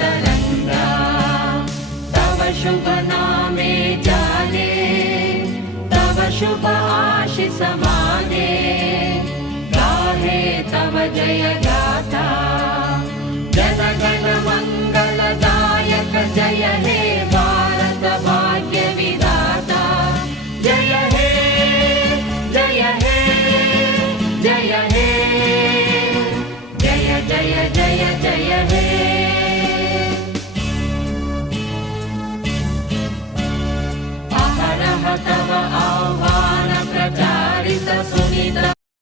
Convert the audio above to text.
तरंगा तव शुभ नामे जाने तव शुभ आशीष माने गाहे तव जय गाथा जन गण मंगलदायक जय हे भारत भाग्य विधाता जय हे जय हे जय हे जय जय जय जय हे अहरह तव आह्वान प्रचारित सुनित